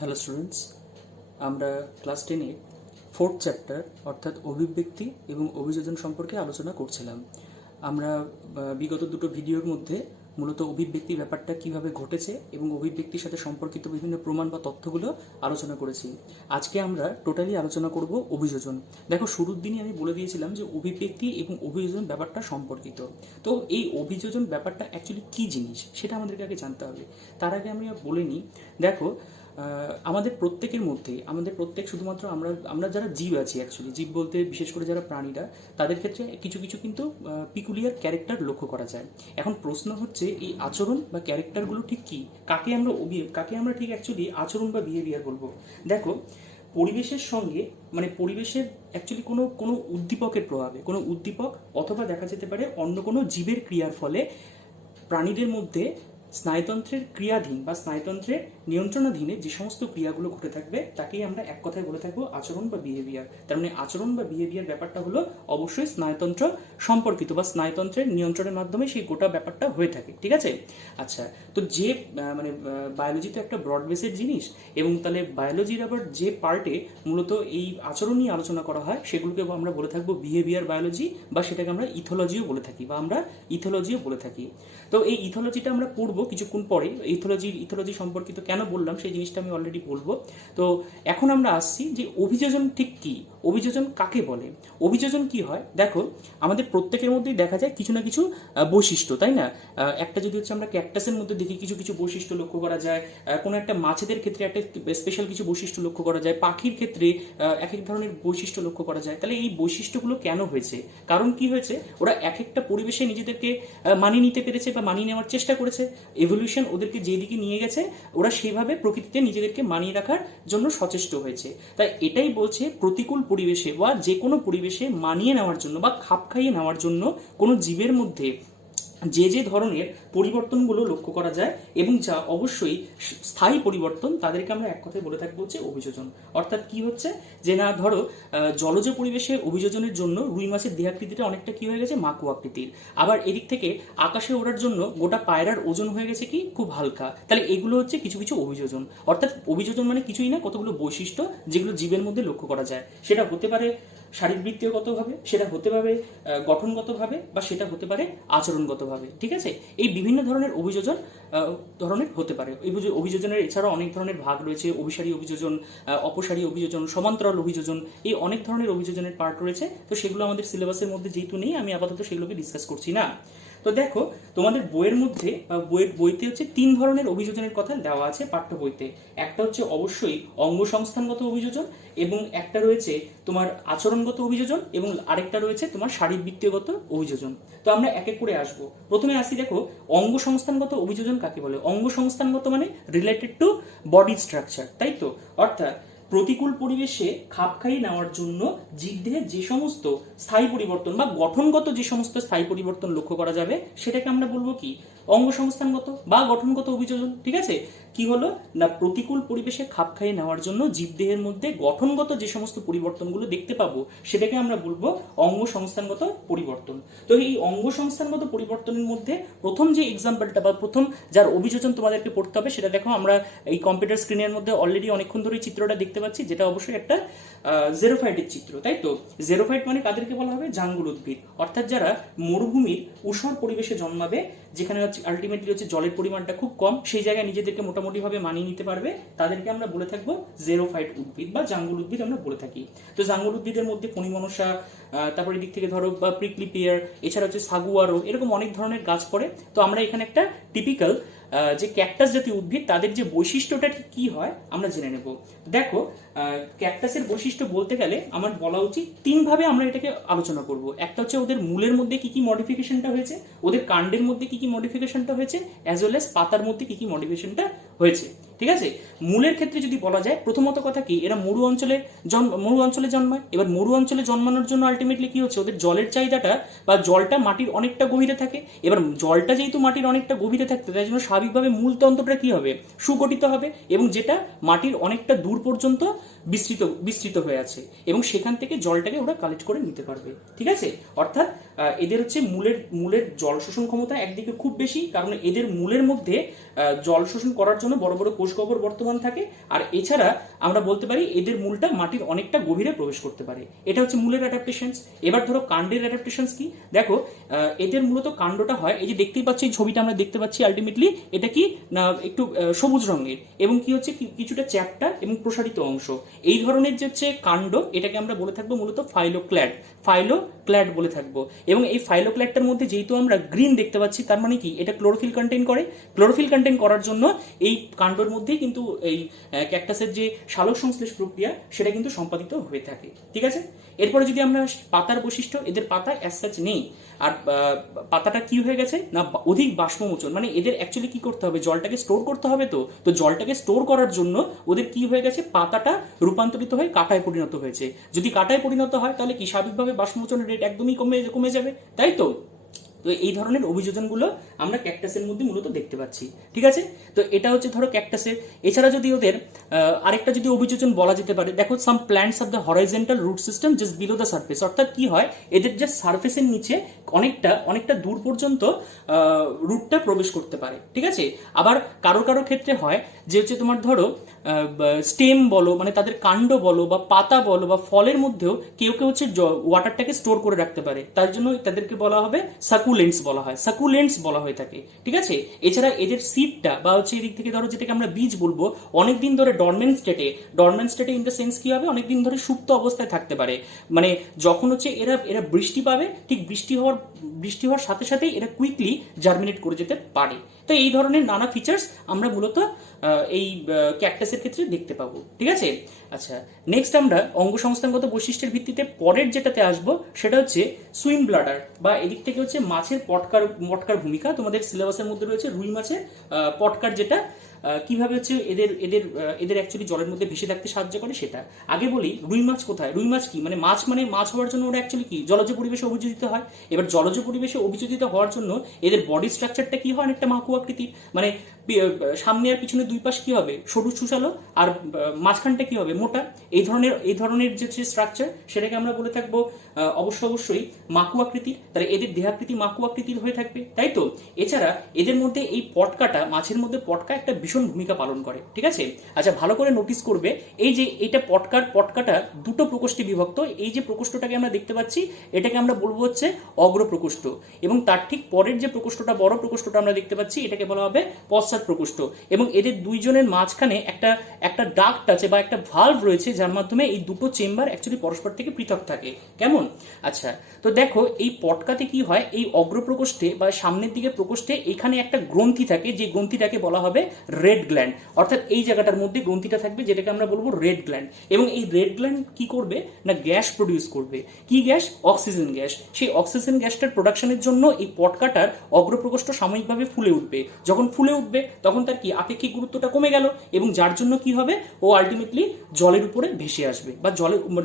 Hello students, আমরা class 10-এ fourth chapter অর্থাৎ অভিব্যক্তি এবং অভিযোজন সম্পর্কে আলোচনা করছিলাম। আমরা বিগত দুটো ভিডিওর মধ্যে মূলত অভিব্যক্তির ব্যাপারটা কিভাবে ঘটেছে এবং অভিব্যক্তির সাথে সম্পর্কিত বিভিন্ন প্রমাণ বা তথ্যগুলো আলোচনা করেছি। আজকে আমরা টোটালি আলোচনা করব অভিযোজন। দেখো, শুরুর দিনই আমি বলে দিয়েছিলাম যে অভিব্যক্তি এবং অভিযোজন ব্যাপারটা সম্পর্কিত। তো এই অভিযোজন ব্যাপারটা অ্যাকচুয়ালি কী জিনিস সেটা আমাদেরকে আগে জানতে হবে। তার আগে আমি বলে নিই, দেখো, আমাদের প্রত্যেকের মধ্যে শুধুমাত্র আমরা যারা জীব আছি, অ্যাকচুয়ালি জীব বলতে বিশেষ করে যারা প্রাণীরা, তাদের ক্ষেত্রে কিছু কিছু কিন্তু পিকুলিয়ার ক্যারেক্টার লক্ষ্য করা যায়। এখন প্রশ্ন হচ্ছে, এই আচরণ বা ক্যারেক্টারগুলো ঠিক কী, কাকে আমরা ঠিক অ্যাকচুয়ালি আচরণ বা বিহেভিয়ার বলবো। দেখো, পরিবেশের সঙ্গে পরিবেশের অ্যাকচুয়ালি কোনো উদ্দীপকের প্রভাবে, কোনো উদ্দীপক অথবা দেখা যেতে পারে অন্য কোনো জীবের ক্রিয়ার ফলে প্রাণীদের মধ্যে স্নায়ুতন্ত্রের ক্রিয়াধীন বা স্নায়ুতন্ত্রের নিয়ন্ত্রণাধীনে যে সমস্ত ক্রিয়াগুলো ঘটে থাকবে তাকেই আমরা এক কথায় বলে থাকবো আচরণ বা বিহেভিয়ার। তার মানে আচরণ বা বিহেভিয়ার ব্যাপারটা হলো অবশ্যই স্নায়ুতন্ত্র সম্পর্কিত বা স্নায়ুতন্ত্রের নিয়ন্ত্রণের মাধ্যমে সেই গোটা ব্যাপারটা হয়ে থাকে। ঠিক আছে? আচ্ছা, তো যে বায়োলজি তো একটা ব্রড বেসের জিনিস, এবং তাহলে বায়োলজির আবার যে পার্টে মূলত এই আচরণ নিয়ে আলোচনা করা হয় সেগুলোকে আমরা বলে থাকবো বিহেভিয়ার বায়োলজি, বা সেটাকে আমরা ইথোলজিও বলে থাকি, তো এই ইথোলজিটা আমরা পড়বো কিছুক্ষণ পরে। ইথোলজি সম্পর্কিত কেন বললাম সেই জিনিসটা আমি অলরেডি বলবো। তো এখন আমরা আসছি যে অভিযোজন ঠিক কি, অভিযোজন কাকে বলে, অভিযোজন কি হয়। দেখো, আমাদের প্রত্যেকের মধ্যেই দেখা যায় কিছু না কিছু বৈশিষ্ট্য, তাই না? একটা যদি হচ্ছে আমরা ক্যাকটাসের মধ্যে দেখি কিছু কিছু বৈশিষ্ট্য লক্ষ্য করা যায়, কোনো একটা মাছেদের ক্ষেত্রে একটা স্পেশাল কিছু বৈশিষ্ট্য লক্ষ্য করা যায়, পাখির ক্ষেত্রে এক এক ধরনের বৈশিষ্ট্য লক্ষ্য করা যায়। তাহলে এই বৈশিষ্ট্যগুলো কেন হয়েছে, কারণ কি হয়েছে, ওরা এক একটা পরিবেশে নিজেদেরকে মানিয়ে নিতে পেরেছে বা মানিয়ে নেওয়ার চেষ্টা করেছে। এভলিউশন ওদেরকে যেদিকে নিয়ে গেছে, ওরা সেইভাবে প্রকৃতিতে নিজেদেরকে মানিয়ে রাখার জন্য সচেষ্ট হয়েছে। তাই এটাই বলছে, প্রতিকূল পরিবেশে বা যে কোনো পরিবেশে মানিয়ে নেওয়ার জন্য বা খাপ খাইয়ে নেওয়ার জন্য কোনো জীবের মধ্যে যে যে ধরনের পরিবর্তনগুলো লক্ষ্য করা যায় এবং যা অবশ্যই স্থায়ী পরিবর্তন, তাদেরকে আমরা এক কথায় বলে থাকবো হচ্ছে অভিযোজন। অর্থাৎ কি হচ্ছে যে, না ধরো জলজ পরিবেশে অভিযোজনের জন্য রুই মাছের দেহাকৃতিটা অনেকটা কি হয়ে গেছে, মাকু আকৃতির। আবার এদিক থেকে আকাশে ওড়ার জন্য গোটা পায়রার ওজন হয়ে গেছে কি, খুব হালকা। তাহলে এগুলো হচ্ছে কিছু কিছু অভিযোজন। অর্থাৎ অভিযোজন মানে কিছুই না, কতগুলো বৈশিষ্ট্য যেগুলো জীবের মধ্যে লক্ষ্য করা যায়। সেটা হতে পারে শারীরবৃত্তীয়গতভাবে, সেটা হতে পারে গঠনগতভাবে, বা সেটা হতে পারে আচরণগতভাবে। ঠিক আছে? এই বিভিন্ন ধরনের অভিযোজন ধরনের হতে পারে। এই অভিযোজনের এছাড়াও অনেক ধরনের ভাগ রয়েছে, অভিসারী অভিযোজন, অপসারী অভিযোজন, সমান্তরাল অভিযোজন, এই অনেক ধরনের অভিযোজনের পার্ট রয়েছে। তো সেগুলো আমাদের সিলেবাসের মধ্যে যেহেতু নেই, আমি আপাতত সেগুলোকে ডিসকাস করছি না। তো দেখো, তোমাদের বইয়ের মধ্যে বইতে হচ্ছে 3 ধরনের অভিযোজনের কথা দেওয়া আছে পাঠ্য বইতে। একটা হচ্ছে অবশ্যই অঙ্গসংস্থানগত অভিযোজন, এবং একটা রয়েছে তোমার আচরণগত অভিযোজন, এবং আরেকটা রয়েছে তোমার শারীরবৃত্তীয়গত অভিযোজন। তো আমরা এক এক করে আসবো। প্রথমে আসি, দেখো, অঙ্গসংস্থানগত অভিযোজন কাকে বলে। অঙ্গসংস্থানগত মানে রিলেটেড টু বডি স্ট্রাকচার, তাই তো? অর্থাৎ প্রতিকূল পরিবেশে খাপ খাইয়ে নেওয়ার জন্য জীবদেহে যে সমস্ত স্থায়ী পরিবর্তন বা গঠনগত যে সমস্ত স্থায়ী পরিবর্তন লক্ষ্য করা যাবে, সেটাকে আমরা বলবো কি, অঙ্গসংস্থানগত বা গঠনগত অভিযোজন। ঠিক আছে? কি হলো না, প্রতিকূল পরিবেশে খাপ খাইয়ে নেওয়ার জন্য জীবদেহের মধ্যে গঠনগত যে সমস্ত পরিবর্তনগুলো দেখতে পাবো, সেটাকে আমরা বলবো অঙ্গসংস্থানগত পরিবর্তন। তো এই অঙ্গসংস্থানগত পরিবর্তনের মধ্যে প্রথম যে এক্সাম্পলটা বা প্রথম যার অভিযোজন তোমাদেরকে পড়তে হবে, সেটা দেখো, আমরা এই কম্পিউটার স্ক্রিনের মধ্যে অলরেডি অনেকক্ষণ ধরে চিত্রটা দেখতে পাচ্ছি, যেটা অবশ্যই একটা জেরোফাইটের চিত্র, তাই তো? জেরোফাইট মানে কাদেরকে বলা হবে, জাঙ্গল উদ্ভিদ। অর্থাৎ যারা মরুভূমির ঊষর পরিবেশে জন্মাবে, যেখানে হচ্ছে আলটিমেটলি হচ্ছে জলের পরিমাণটা খুব কম, সেই জায়গায় নিজেদেরকে মোটামুটিভাবে মানিয়ে নিতে পারবে, তাদেরকে আমরা বলে থাকবো জেরোফাইট উদ্ভিদ বা জাঙ্গল উদ্ভিদ আমরা বলে থাকি। তো জাঙ্গল উদ্ভিদের মধ্যে ফণিমনসা, তারপর এদিক থেকে ধরো বা প্রিকলি পেয়ার, এছাড়া হচ্ছে সাগুয়ারো, এরকম অনেক ধরনের গাছ পড়ে। তো আমরা এখানে একটা টিপিক্যাল যে ক্যাকটাস জাতীয় উদ্ভিদ, তাদের যে বৈশিষ্ট্যটা ঠিক কি হয় আমরা জেনে নেব। দেখো, ক্যাকটাসের বৈশিষ্ট্য বলতে গেলে আমার বলা উচিত 3 ভাবে আমরা এটাকে আলোচনা করব। একটা হচ্ছে ওদের মূলের মধ্যে কি কি মডিফিকেশনটা হয়েছে, ওদের কাণ্ডের মধ্যে কি কি মডিফিকেশনটা হয়েছে, অ্যাজ ওয়েল এস পাতার মধ্যে কি কি মডিফিকেশনটা হয়েছে। ঠিক আছে? মূলের ক্ষেত্রে যদি বলা যায়, প্রথমত কথা কি, এরা মরু অঞ্চলে জন্মায়। এবার মরু অঞ্চলে জন্মানোর জন্য আলটিমেটলি কি হচ্ছে, ওদের জলের চাহিদাটা বা জলটা মাটির অনেকটা গভীরে থাকে। এবার জলটা যেহেতু মাটির অনেকটা গভীরে থাকতে, তাই জন্য স্বাভাবিকভাবে মূলতন্ত্রটা কি হবে, সুগঠিত হবে, এবং যেটা মাটির অনেকটা দূর পর্যন্ত বিস্তৃত হয়ে আছে, এবং সেখান থেকে জলটাকে ওরা কালেক্ট করে নিতে পারবে। ঠিক আছে? অর্থাৎ এদের হচ্ছে মূলের জল শোষণ ক্ষমতা একদিকে খুব বেশি, কারণ এদের মূলের মধ্যে জল শোষণ করার জন্য বড় বড় কোষ গহ্বর বর্তমানে বর্ধমান থাকে, আর এছাড়া আমরা বলতে পারি এদের মূলটা মাটির অনেকটা গভীরে প্রবেশ করতে পারে। এটা হচ্ছে মূলের অ্যাডাপ্টেশনস। এবার ধরো কাণ্ডের অ্যাডাপ্টেশনস কি, দেখো এদের মূলত কাণ্ডটা হয়, এই যে দেখতেই পাচ্ছি এই ছবিটা আমরা দেখতে পাচ্ছি, আলটিমেটলি এটা কি না একটু সবুজ রঙের, এবং কি হচ্ছে কিছুটা চ্যাপ্টা এবং প্রসারিত অংশ। এই ধরনের যে হচ্ছে কাণ্ড, এটাকে আমরা বলে থাকবো মূলত ফাইলোক্ল্যাড বলে থাকবো। এবং এই ফাইলোক্ল্যাডটার মধ্যে যেহেতু আমরা গ্রিন দেখতে পাচ্ছি, তার মানে কি এটা ক্লোরোফিল কন্টেইন করে। ক্লোরোফিল কন্টেইন করার জন্য এই কাণ্ডের মধ্যেই কিন্তু এই ক্যাকটাসের যে সালোক সংশ্লেষ প্রক্রিয়া সেটা কিন্তু সম্পাদিত হয়ে থাকে। ঠিক আছে, এরপরে যদি আমরা পাতার বৈশিষ্ট্য, এদের পাতা অ্যাজ সাচ নেই, আর পাতাটা কি হয়ে গেছে না অধিক বাষ্পমোচন, মানে এদের অ্যাকচুয়ালি কি করতে হবে, জলটাকে স্টোর করতে হবে। তো জলটাকে স্টোর করার জন্য ওদের কি হয়ে গেছে, পাতাটা রূপান্তরিত হয়ে কাঁটায় পরিণত হয়েছে। যদি কাঁটায় পরিণত হয় তাহলে কি স্বাভাবিকভাবে বাষ্পমোচনের রেট একদমই কমে যাবে, তাই তো। তো এই ধরনের অভিযোজনগুলো আমরা ক্যাকটাসের মধ্যে মূলত দেখতে পাচ্ছি। ঠিক আছে, তো এটা হচ্ছে ধরো ক্যাকটাসের। এছাড়া যদি ওদের আরেকটা যদি অভিযোজন বলা যেতে পারে, দেখো some plants of the horizontal root system just below the surface, অর্থাৎ কি হয় এদের যে সারফেসের নিচে অনেকটা দূর পর্যন্ত রুটটা প্রবেশ করতে পারে। ঠিক আছে, আবার কারো ক্ষেত্রে হয় যে হচ্ছে তোমার ধরো স্টেম বলো, মানে তাদের কাণ্ড বলো বা পাতা বলো বা ফলের মধ্যেও কেউ হচ্ছে ওয়াটারটাকে স্টোর করে রাখতে পারে, তার জন্য তাদেরকে বলা হবে সাকুলেন্টস বলা হয়ে থাকে। ঠিক আছে, এছাড়া এদের সিডটা বা হচ্ছে এদিক থেকে ধরো যেটাকে আমরা বীজ বলবো, অনেকদিন ধরে ডরমেন্ট স্টেটে ইন দ্য সেন্স কি হবে, অনেকদিন ধরে সুপ্ত অবস্থায় থাকতে পারে। মানে যখন হচ্ছে এরা বৃষ্টি পাবে, ঠিক বৃষ্টি হওয়ার সাথে সাথেই এরা কুইকলি জার্মিনেট করে যেতে পারে। তো এই ধরনের নানা ফিচার্স আমরা মূলত এই ক্যাকটাসের ক্ষেত্রে দেখতে পাবো। ঠিক আছে, আচ্ছা নেক্সট আমরা অঙ্গসংস্থানগত বৈশিষ্ট্যের ভিত্তিতে পরের যেটাতে আসবো সেটা হচ্ছে সুইম ব্লাডার, বা এদিক থেকে হচ্ছে মাছের পটকার ভূমিকা। তোমাদের সিলেবাসের মধ্যে রয়েছে রুই মাছের পটকার, যেটা কিভাবে হচ্ছে এদের অ্যাকচুয়ালি জলের মধ্যে ভেসে থাকতে সাহায্য করে সেটা। আগে বলি রুই মাছ কোথায়, রুই মাছ কি, মানে মাছ হওয়ার জন্য ওরা অ্যাকচুয়ালি কি জলজ পরিবেশে অভিযোজিত হয়। এবার জলজ পরিবেশে অভিযোজিত হওয়ার জন্য এদের বডি স্ট্রাকচারটা কি হয়, অনেকটা মাকু আকৃতির, মানে সামনে আর পিছনে দুই পাশ কি হবে সরু সুশালো, আর মাঝখানটা কি হবে মোটা। এই ধরনের যে স্ট্রাকচার সেটাকে আমরা বলে থাকবো অবশ্যই মাকু আকৃতির। তাহলে এদের দেহাকৃতি মাকু আকৃতির হয়ে থাকবে, তাই তো। এছাড়া এদের মধ্যে এই পটকাটা, মাছের মধ্যে পটকা একটা ভীষণ ভূমিকা পালন করে। ঠিক আছে, আচ্ছা ভালো করে নোটিস করবে, এই যে এটা পটকাটা দুটো প্রকোষ্ঠে বিভক্ত। এই যে প্রকোষ্ঠটাকে আমরা দেখতে পাচ্ছি এটাকে আমরা বলবো হচ্ছে অগ্র প্রকোষ্ঠ, এবং তার ঠিক পরের যে প্রকোষ্ঠটা, বড় প্রকোষ্ঠটা আমরা দেখতে পাচ্ছি, এটাকে বলা হবে পশ্চাৎ প্রকোষ্ঠ। এবং এদের দুইজনের মাঝখানে একটা ডাক্ট আছে বা একটা ভালভ রয়েছে, যার মাধ্যমে এই দুটো চেম্বার অ্যাকচুয়ালি পরস্পর থেকে পৃথক থাকে। কেমন, আচ্ছা তো দেখো এই পটকাতে কি হয়, এই অগ্র প্রকোষ্ঠে বা সামনের দিকে প্রকোষ্ঠে এখানে একটা গ্রন্থি থাকে, যে গ্রন্থিটাকে বলা হবে রেড গ্ল্যান্ড, অর্থাৎ এই জায়গাটার মধ্যে গ্রন্থিটা থাকবে যেটাকে আমরা বলবো রেড গ্ল্যান্ড। এবং এই রেড গ্ল্যান্ড কি করবে না গ্যাস প্রডিউস করবে, কি গ্যাস, অক্সিজেন গ্যাস। সেই অক্সিজেন গ্যাসটার প্রোডাকশনের জন্য এই পটকাটার অগ্রপ্রকোষ্ঠ সাময়িকভাবে ফুলে উঠবে। যখন ফুলে উঠবে তখন তার কি আপেক্ষিক গুরুত্বটা কমে গেল, এবং যার জন্য কি হবে ও আলটিমেটলি জলের উপরে ভেসে আসবে, বা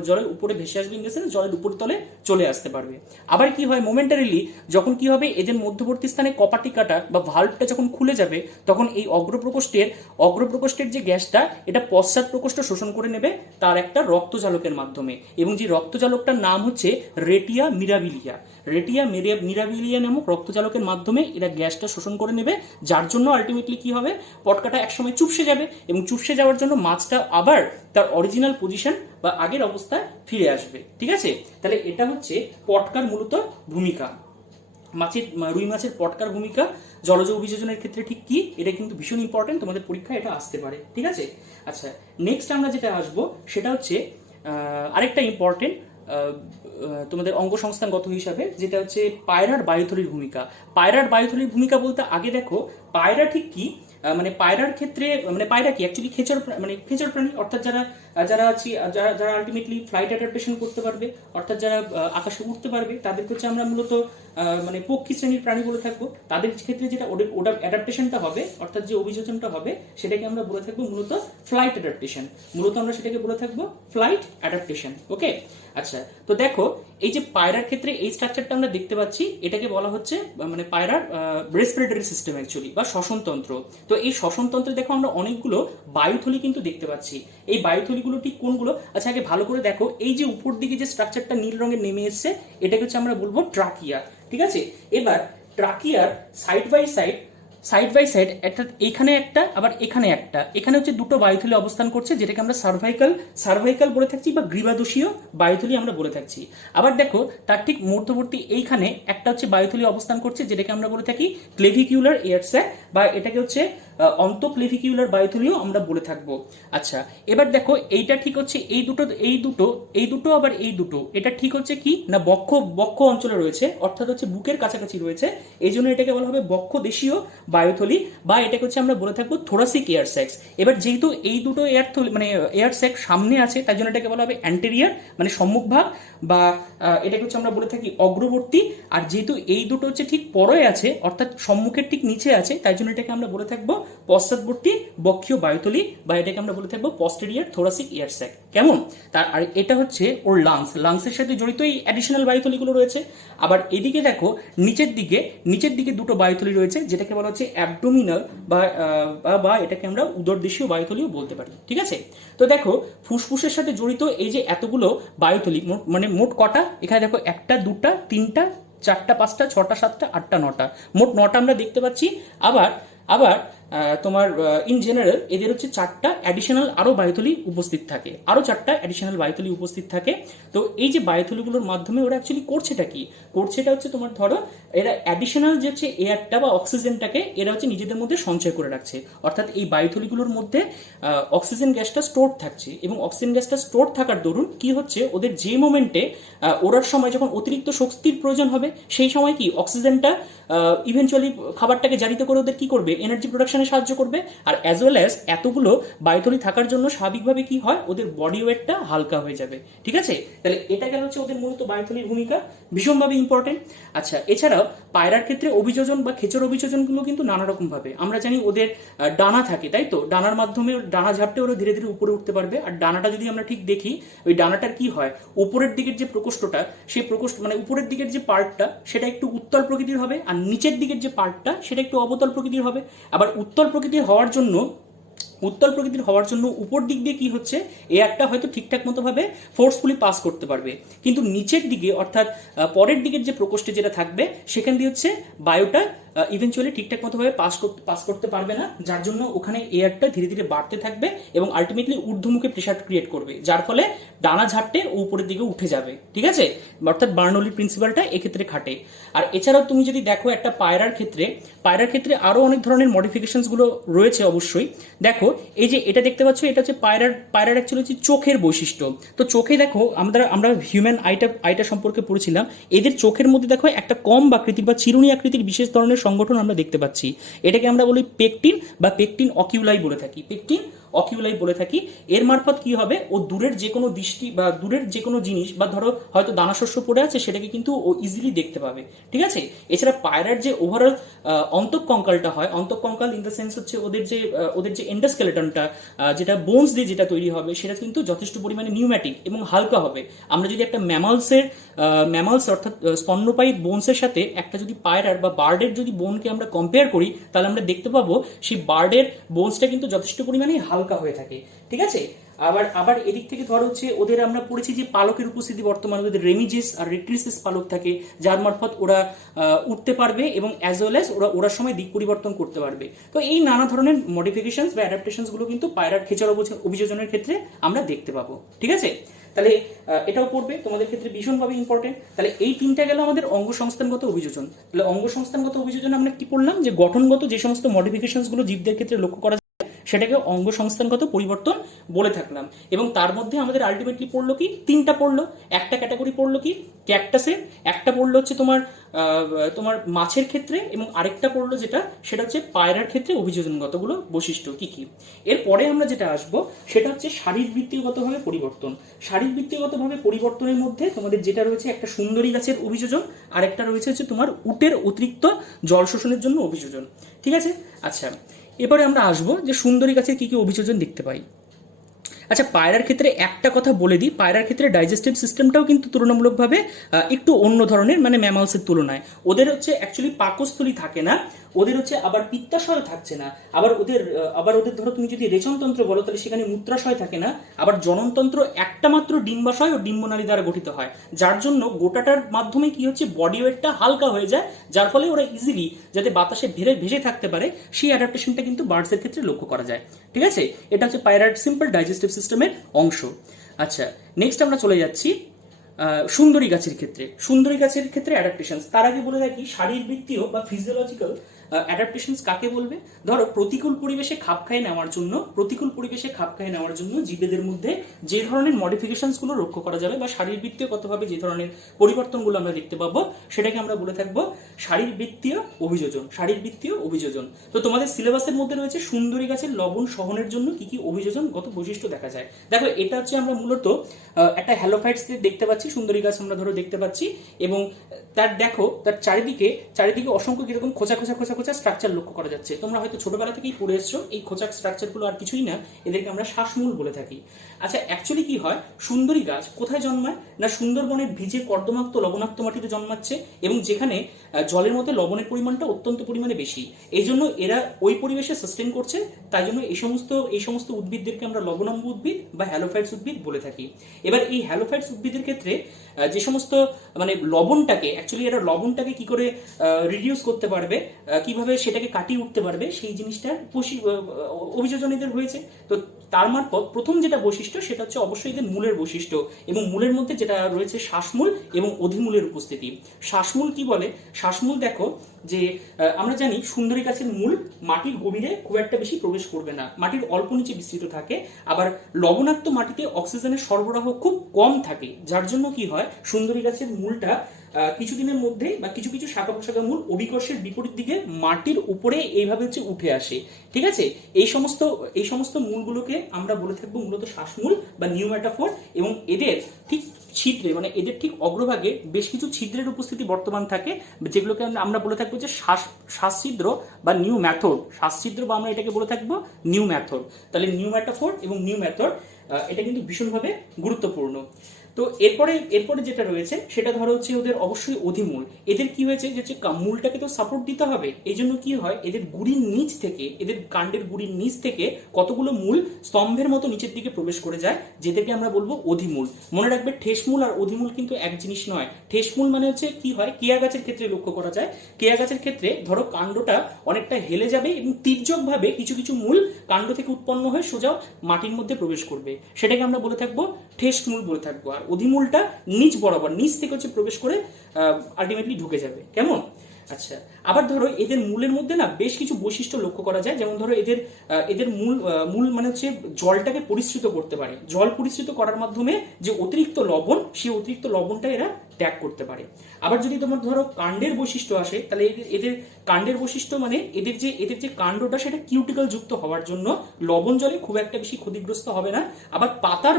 জলের উপরে ভেসে আসবে, ইন দ্য সেন্স জলের উপরতলে চলে আসতে পারবে। আবার কি হয় মোমেন্টারিলি যখন কি হবে এদের মধ্যবর্তী স্থানে কপাটিকাটা বা ভালভটা যখন খুলে যাবে, তখন এই অগ্রপ্রকোষ্ঠের যে গ্যাসটা এটা পশ্চাৎ প্রকোষ্ঠ শোষণ করে নেবে তার একটা রক্তজালকের মাধ্যমে, এবং যে রক্তজালকটার নাম হচ্ছে রেটিয়া মিরাবিলিয়া নামক রক্তজালকের মাধ্যমে এরা গ্যাসটা শোষণ করে নেবে, যার জন্য আলটিমেটলি কি হবে পটকাটা একসময় চুপসে যাবে, এবং চুপসে যাওয়ার জন্য মাছটা আবার তার অরিজিনাল পজিশন বা আগের অবস্থায় ফিরে আসবে। ঠিক আছে, তাহলে এটা হচ্ছে পটকার মূলত ভূমিকা, রুই মাছের পটকার ভূমিকা জলজ অভিযোজনের ক্ষেত্রে ঠিক কি, এটা কিন্তু ভীষণ ইম্পর্টেন্ট, তোমাদের পরীক্ষায় এটা আসতে পারে। ঠিক আছে, আচ্ছা নেক্সট আমরা যেটা আসবো সেটা হচ্ছে আরেকটা ইম্পর্টেন্ট তোমাদের অঙ্গসংস্থানগত হিসাবে, যেটা হচ্ছে পায়রার বায়ুথলির ভূমিকা। পায়রার বায়ুথলির ভূমিকা বলতে আগে দেখো পায়রা ঠিক কি, মানে পায়রার ক্ষেত্রে মানে পায়রা কি অ্যাকচুয়ালি খেচর প্রাণী, অর্থাৎ যারা আলটিমেটলি ফ্লাইট অ্যাডাপ্টেশন করতে পারবে, অর্থাৎ যারা আকাশে উঠতে পারবে, তাদেরকে হচ্ছে আমরা মূলত মানে পক্ষী শ্রেণীর প্রাণী বলে থাকবো। তাদের ক্ষেত্রে যেটা ওটা অ্যাডাপ্টেশনটা হবে, অর্থাৎ যে অভিযোজনটা হবে সেটাকে আমরা বলে থাকবো মূলত ফ্লাইট অ্যাডাপ্টেশন। ওকে, আচ্ছা তো দেখো এই যে পায়রার ক্ষেত্রে এই স্ট্রাকচারটা আমরা দেখতে পাচ্ছি, এটাকে বলা হচ্ছে মানে পায়রার রেসপিরেটরি সিস্টেম অ্যাকচুয়ালি, বা শ্বসনতন্ত্র। তো এই শ্বসনতন্ত্রে দেখো আমরা অনেকগুলো বায়ুথলি কিন্তু দেখতে পাচ্ছি। এই বায়ুথলিগুলো ঠিক কোনগুলো, আচ্ছা আগে ভালো করে দেখো, এই যে উপর দিকে যে স্ট্রাকচারটা নীল রঙের নেমে এসছে এটাকে হচ্ছে আমরা বলবো ট্রাকিয়া। ঠিক আছে, এবার ট্রাকিয়ার side by side side by side একটা এখানে একটা আবার এখানে একটা, এখানে হচ্ছে দুটো বায়ুথলি অবস্থান করছে, যেটাকে আমরা সার্ভাইকাল বলে থাকছি বা গ্রীবাদোষীয় বায়ুথলি আমরা বলে থাকছি। আবার দেখো তার ঠিক মধ্যবর্তী এইখানে একটা হচ্ছে বায়ুথলি অবস্থান করছে, যেটাকে আমরা বলে থাকি ক্লেভিকিউলার এয়ার স্যাক, বা এটাকে হচ্ছে অন্তঃক্লেভিকিউলার বায়ুথলিও আমরা বলে থাকবো। আচ্ছা, এবার দেখো এইটা ঠিক হচ্ছে এই দুটো আবার এই দুটো, এটা ঠিক হচ্ছে কি না বক্ষ অঞ্চলে রয়েছে, অর্থাৎ হচ্ছে বুকের কাছাকাছি রয়েছে, এই জন্য এটাকে বলা হবে বক্ষ দেশীয় বায়ুথলি, বা এটাকে হচ্ছে আমরা বলে থাকবো থোরাসিক এয়ার স্যাক্স। এবার যেহেতু এই দুটো এয়ার স্যাক সামনে আছে, তাই জন্য এটাকে বলা হবে অ্যান্টেরিয়ার মানে সম্মুখভাগ, বা এটাকে হচ্ছে আমরা বলে থাকি অগ্রবর্তী। আর যেহেতু এই দুটো হচ্ছে ঠিক পরে আছে, অর্থাৎ সম্মুখের ঠিক নিচে আছে, তাই জন্য এটাকে আমরা বলে থাকবো পশ্চাৎবর্তী বক্ষীয় বায়ুথলি, বা এটাকে আমরা বলে থাকবো পস্টেরিয়র থোরাসিক এয়ার স্যাক। কেমন? আর এটা হচ্ছে ওর লাংসের সাথে জড়িত এই অ্যাডিশনাল বায়ুথলিগুলো রয়েছে। আবার এদিকে দেখো নিচের দিকে দুটো বায়ুথলি রয়েছে, যেটাকে বলা হচ্ছে অ্যাবডোমিনাল, বা এটাকে আমরা উদরদেশীয় বায়ুথলিও বলতে পারি। ঠিক আছে, তো দেখো ফুসফুসের সাথে জড়িত এই যে এতগুলো বায়ুথলি, মানে মোট কটা, এখানে দেখো একটা, দুটা, তিনটা, চারটা, পাঁচটা, ছটা, সাতটা, আটটা, নটা, মোট নটা আমরা দেখতে পাচ্ছি। আবার আবার তোমার ইন জেনারেল এদের হচ্ছে চারটা অ্যাডিশনাল আরো বায়ুথলি উপস্থিত থাকে, আরো চারটা অ্যাডিশনাল বায়ুথলি উপস্থিত থাকে। তো এই যে বায়ুথলিগুলোর মাধ্যমে ওরা অ্যাকচুয়ালি করছেটা কি, করছেটা হচ্ছে তোমার ধরো এরা অ্যাডিশনাল যে হচ্ছে এয়ারটা বা অক্সিজেনটাকে এরা হচ্ছে নিজেদের মধ্যে সঞ্চয় করে রাখছে, অর্থাৎ এই বায়ুথলিগুলোর মধ্যে অক্সিজেন গ্যাসটা স্টোর থাকছে, এবং অক্সিজেন গ্যাসটা স্টোর থাকার দরুন কি হচ্ছে, ওদের যে মোমেন্টে ওড়ার সময় যখন অতিরিক্ত শক্তির প্রয়োজন হবে, সেই সময় কি অক্সিজেনটা ইভেনচুয়ালি খাবারটাকে জারিত করে ওদের কি করবে, এনার্জি প্রোডাকশনে সাহায্য করবে। আর অ্যাজ ওয়েল অ্যাজ এতগুলো বায়ুথলি থাকার জন্য স্বাভাবিকভাবে কি হয়, ওদের বডি ওয়েটটা হালকা হয়ে যাবে। ঠিক আছে, তাহলে এটা গেল হচ্ছে ওদের মূলত বায়ুথলির ভূমিকা, ভীষণভাবে ইম্পর্টেন্ট। আচ্ছা, এছাড়াও পায়রার ক্ষেত্রে অভিযোজন বা খেচর অভিযোজনগুলো কিন্তু নানা রকম ভাবে, আমরা জানি ওদের ডানা থাকে, তাই তো ডানার মাধ্যমে ডানা ঝাপটে ওরা ধীরে ধীরে উপরে উঠতে পারবে। আর ডানাটা যদি আমরা ঠিক দেখি, ওই ডানাটার কি হয়, উপরের দিকের যে প্রকোষ্ঠটা, সেই প্রকোষ্ঠ মানে উপরের দিকের যে পার্টটা সেটা একটু উত্তল প্রকৃতির হবে, আর নিচের দিকের যে পার্টটা সেটা একটু অবতল প্রকৃতির হবে। আবার উত্তল প্রকৃতির হওয়ার জন্য উপর দিক দিয়ে কি হচ্ছে, এয়ারটা হয়তো ঠিকঠাক মতো ভাবে ফোর্সফুলি পাস করতে পারবে, কিন্তু নিচের দিকে অর্থাৎ পরের দিকের যে প্রকোষ্ঠে যেটা থাকবে, সেখান দিয়ে হচ্ছে বায়ুটা ইভেনচুয়ালি ঠিকঠাক মতো ভাবে পাস করতে পারবে না, যার জন্য ওখানে এয়ারটা ধীরে ধীরে বাড়তে থাকবে এবং আলটিমেটলি ঊর্ধ্বমুখে প্রেশার ক্রিয়েট করবে, যার ফলে ডানা ঝাপটে উপরের দিকে উঠে যাবে। ঠিক আছে, অর্থাৎ বার্নৌলির প্রিন্সিপালটা এক্ষেত্রে খাটে। আর এছাড়াও তুমি যদি দেখো একটা পায়রার ক্ষেত্রে আরো অনেক ধরনের মডিফিকেশনস গুলো রয়েছে অবশ্যই। দেখো এই যে এটা দেখতে পাচ্ছ, এটা হচ্ছে পায়রার অ্যাকচুয়ালি হচ্ছে চোখের বৈশিষ্ট্য। তো চোখে দেখো আমরা হিউম্যান আইটা সম্পর্কে পড়েছিলাম, এদের চোখের মধ্যে দেখো একটা কম আকৃতির বা চিরুনি আকৃতির বিশেষ ধরনের সংগঠন আমরা দেখতে পাচ্ছি, এটাকে আমরা বলি পেকটিন বা পেকটিন অকিউলাই বলে থাকি। এর মারফত কি হবে, ও দূরের যে কোনো দৃষ্টি বা দূরের যে কোনো জিনিস, বা ধরো হয়তো দানাশস্য পড়ে আছে, সেটাকে কিন্তু ও ইজিলি দেখতে পাবে। ঠিক আছে, এছাড়া পায়রার যে ওভারঅল অন্তঃকঙ্কালটা হয়, অন্তঃকঙ্কাল ইন দ্য সেন্স হচ্ছে ওদের যে এন্ডোস্কেলেটনটা, যেটা বোনস দিয়ে যেটা তৈরি হবে, সেটা কিন্তু যথেষ্ট পরিমাণে নিউম্যাটিক এবং হালকা হবে। আমরা যদি একটা ম্যামালস অর্থাৎ স্তন্যপায়ী বোনসের সাথে একটা যদি পায়রার বা বার্ডের যদি বোনকে আমরা কম্পেয়ার করি, তাহলে আমরা দেখতে পাবো সেই বার্ডের বোনসটা কিন্তু যথেষ্ট পরিমাণে হালকা হয়ে থাকে। ঠিক আছে, আবার এদিক থেকে ধর হচ্ছে ওদের আমরা পড়েছি যে পালকের উপস্থিতি, বর্তমানে ওদের রেমিজেস আর রেট্রিসেস পালক থাকে, যার মারফত ওরা উঠতে পারবে এবং অ্যাজ ওয়েল অ্যাজ ওড়ার সময় দিক পরিবর্তন করতে পারবে। তো এই নানা ধরনের মডিফিকেশনস বা অ্যাডাপ্টেশনস গুলো কিন্তু পায়রার খেচর অভিযোজনের ক্ষেত্রে আমরা দেখতে পাবো। ঠিক আছে, তাহলে এটাও পড়বে তোমাদের ক্ষেত্রে ভীষণভাবে ইম্পর্টেন্ট। তাহলে এই তিনটা গেল আমাদের অঙ্গ সংস্থানগত অভিযোজন। তাহলে অঙ্গ সংস্থানগত অভিযোজন আমরা কি পড়লাম, যে গঠনগত যে সমস্ত মডিফিকেশনস গুলো জীবদের ক্ষেত্রে লক্ষ্য করা সেটাকে অঙ্গ সংস্থানগত পরিবর্তন বলে থাকলাম। এবং তার মধ্যে আমাদের আলটিমেটলি পড়লো কি, তিনটা পড়লো। একটা ক্যাটাগরি পড়লো কি ক্যাকটাসের, একটা পড়লো হচ্ছে তোমার মাছের ক্ষেত্রে, এবং আরেকটা পড়লো সেটা হচ্ছে পায়রার ক্ষেত্রে অভিযোজনগতগুলো বৈশিষ্ট্য কি কি। এরপরে আমরা যেটা আসবো সেটা হচ্ছে শারীরবৃত্তিগতভাবে পরিবর্তন। শারীরবৃত্তিগতভাবে পরিবর্তনের মধ্যে তোমাদের যেটা রয়েছে, একটা সুন্দরী গাছের অভিযোজন, আর একটা রয়েছে হচ্ছে তোমার উটের অতিরিক্ত জল শোষণের জন্য অভিযোজন। ঠিক আছে, আচ্ছা এবারে আমরা আসবো যে সুন্দরী গাছের কি কি অভিযোজন দেখতে পাই। আচ্ছা, পায়রার ক্ষেত্রে একটা কথা বলে দিই, পায়রার ক্ষেত্রে ডাইজেস্টিভ সিস্টেমটাও কিন্তু তুলনামূলকভাবে একটু অন্য ধরনের, মানে ম্যামালসের তুলনায়। ওদের হচ্ছে অ্যাকচুয়ালি পাকস্থলী থাকে না, ওদের হচ্ছে আবার পিত্তাশয় থাকছে না, আবার ওদের ধরো তুমি যদি রেচনতন্ত্র বলো তাহলে সেখানে মূত্রাশয় থাকে না, আবার জননতন্ত্র একটা মাত্র ডিম্বাশয় ও ডিম্বনালী দ্বারা গঠিত হয়, যার জন্য গোটাটার মাধ্যমে কি হচ্ছে বডি ওয়েটটা হালকা হয়ে যায়, যার ফলে ওরা ইজিলি যাতে বাতাসে ভেসে থাকতে পারে সেই অ্যাডাপ্টেশনটা কিন্তু বার্ডসের ক্ষেত্রে লক্ষ্য করা যায়। ঠিক আছে, এটা হচ্ছে পায়রার সিম্পল ডাইজেস্টিভ সিস্টেমের অংশ। আচ্ছা, নেক্সট আমরা চলে যাচ্ছি সুন্দরী গাছের ক্ষেত্রে। সুন্দরী গাছের ক্ষেত্রে অ্যাডাপ্টেশন, তার আগে বলে রাখি শারীরবৃত্তীয় বা ফিজিওলজিক্যাল অ্যাডাপ্টেশনস কাকে বলবে? ধরো প্রতিকূল পরিবেশে খাপ খাইয়ে নেওয়ার জন্য জীবেদের মধ্যে যে ধরনের মডিফিকেশনস গুলো লক্ষ্য করা যাবে বা শারীরবৃত্তীয়গতভাবে যে ধরনের পরিবর্তনগুলো আমরা দেখতে পাবো সেটাকে আমরা বলে থাকবো শারীরবৃত্তীয় অভিযোজন। তো তোমাদের সিলেবাসের মধ্যে রয়েছে সুন্দরী গাছের লবণ সহনের জন্য কি কি অভিযোজনগত বৈশিষ্ট্য দেখা যায়। দেখো, এটা হচ্ছে আমরা মূলত একটা হ্যালোফাইটস দেখতে পাচ্ছি, সুন্দরী গাছ আমরা ধরো দেখতে পাচ্ছি, এবং তার চারিদিকে অসংখ্য কিরকম খোঁচা স্ট্রাকচার লক্ষ্য করা যাচ্ছে। তোমরা হয়তো ছোটবেলা থেকেই পড়ে এসছো, এই খোঁচা স্ট্রাকচারগুলো আর কিছুই না, এদেরকে আমরা শ্বাসমূল বলে থাকি। আচ্ছা, অ্যাকচুয়ালি কি হয়, সুন্দরী গাছ কোথায় জন্মায় না সুন্দরবনের ভিজে কর্দমাক্ত লবণাক্ত মাটিতে জন্মাচ্ছে, এবং যেখানে জলের মধ্যে লবণের পরিমাণটা অত্যন্ত পরিমাণে বেশি, এই জন্য এরা ওই পরিবেশে সাস্টেন করছে। তাই জন্য এই সমস্ত উদ্ভিদদেরকে আমরা লবণাম্ব উদ্ভিদ বা হ্যালোফাইটস উদ্ভিদ বলে থাকি। এবার এই হ্যালোফাইটস উদ্ভিদের ক্ষেত্রে যে সমস্ত মানে লবণটাকে কি করে রিডিউস করতে পারবে, কিভাবে সেটাকে কাটিয়ে উঠতে পারবে, সেই জিনিসটা অভিযোজন এদের হয়েছে। তো তার মারফত প্রথম যেটা বৈশিষ্ট্য সেটা হচ্ছে অবশ্যই এদের মূলের বৈশিষ্ট্য, এবং মূলের মধ্যে যেটা রয়েছে শ্বাসমূল এবং অধিমূলের উপস্থিতি। শ্বাসমূল কি বলে? শ্বাসমূল দেখো যে আমরা জানি সুন্দরী গাছের মূল মাটির গভীরে খুব একটা বেশি প্রবেশ করবে না, মাটির অল্প নিচে বিস্তৃত থাকে, আবার লবণাক্ত মাটিতে অক্সিজেনের সরবরাহ খুব কম থাকে, যার জন্য কি হয় সুন্দরী গাছের মূলটা কিছুদিনের মধ্যে বা কিছু শাখা প্রশাখা মূল অভিকর্ষের বিপরীত দিকে মাটির উপরে এইভাবে হচ্ছে উঠে আসে। ঠিক আছে, এই সমস্ত মূলগুলোকে আমরা বলে থাকবো মূলত শ্বাসমূল বা নিউম্যাটাফোর, এবং এদের ঠিক ছিদ্রে মানে এদের ঠিক অগ্রভাগে বেশ কিছু ছিদ্রের উপস্থিতি বর্তমান থাকে, যেগুলোকে আমরা বলে থাকবো যে শ্বাসছিদ্র বা নিউ ম্যাথড। শ্বাসছিদ্র বা আমরা এটাকে বলে থাকবো নিউ ম্যাথড। তাহলে নিউম্যাটাফোর এবং নিউ ম্যাথড এটা কিন্তু ভীষণভাবে গুরুত্বপূর্ণ। তো এরপরে যেটা রয়েছে সেটা ধরো হচ্ছে ওদের অবশ্যই অধিমূল। এদের কি হয়েছে যে মূলটাকে তো সাপোর্ট দিতে হবে, এই জন্য কি হয় এদের কাণ্ডের গুড়ির নিচ থেকে কতগুলো মূল স্তম্ভের মতো নিচের দিকে প্রবেশ করে যায়, যেটাকে আমরা বলবো অধিমূল। মনে রাখবে ঠেসমূল আর অধিমূল কিন্তু এক জিনিস নয়। ঠেসমূল মানে হচ্ছে কি হয়, কেয়া গাছের ক্ষেত্রে লক্ষ্য করা যায়। কেয়া গাছের ক্ষেত্রে ধরো কাণ্ডটা অনেকটা হেলে যাবে এবং তির্যকভাবে কিছু মূল কাণ্ড থেকে উৎপন্ন হয়ে সোজা মাটির মধ্যে প্রবেশ করবে, সেটাকে আমরা বলে থাকবো ঠেসমূল বলে থাকবো। আর অধিমূলটা নিচ বরাবর নিচ থেকে হচ্ছে প্রবেশ করে আলটিমেটলি ঢুকে যাবে। কেমন? আচ্ছা, আবার ধরো এদের মূলের মধ্যে না বেশ কিছু বৈশিষ্ট্য লক্ষ্য করা যায়, যেমন ধরো এদের মূল মানে হচ্ছে জলটাকে পরিশ্রুত করতে পারে। জল পরিশ্রুত করার মাধ্যমে যে অতিরিক্ত লবণ, সেই অতিরিক্ত লবণটা এরা ত্যাগ করতে পারে। আবার যদি তোমার ধরো কাণ্ডের বৈশিষ্ট্য আসে, তাহলে এদের কাণ্ডের বৈশিষ্ট্য মানে এদের যে কাণ্ডটা সেটা কিউটিকল যুক্ত হওয়ার জন্য লবণ জলে খুব একটা বেশি ক্ষতিগ্রস্ত হবে না। আবার পাতার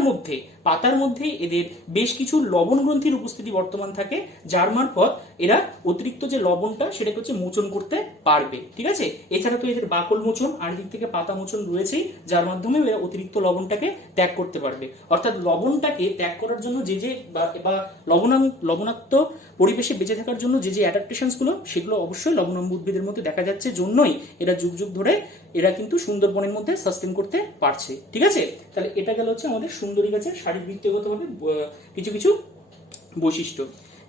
মধ্যে এদের বেশ কিছু লবণ গ্রন্থির উপস্থিতি বর্তমান থাকে, যার মারফত এরা অতিরিক্ত যে লবণটা সেটাকে হচ্ছে মোচন করতে পারবে। ঠিক আছে, এছাড়া তো এদের বাকল মোচন আর দিক থেকে পাতা মোচন রয়েছেই, যার মাধ্যমে এরা অতিরিক্ত লবণটাকে ত্যাগ করতে পারবে। অর্থাৎ লবণটাকে ত্যাগ করার জন্য বা লবণাক্ত পরিবেশে বেঁচে থাকার জন্য যে অ্যাডাপ্টেশনসগুলো, সেগুলো অবশ্যই লবণাম্ব উদ্ভিদের মধ্যে দেখা যাচ্ছে, জন্যই এরা যুগ ধরে এরা কিন্তু সুন্দরবনের মধ্যে সাস্টেন করতে পারছে। ঠিক আছে, তাহলে এটা গেল হচ্ছে আমাদের সুন্দরী গাছের শারীরবৃত্তিগতভাবে কিছু বৈশিষ্ট্য।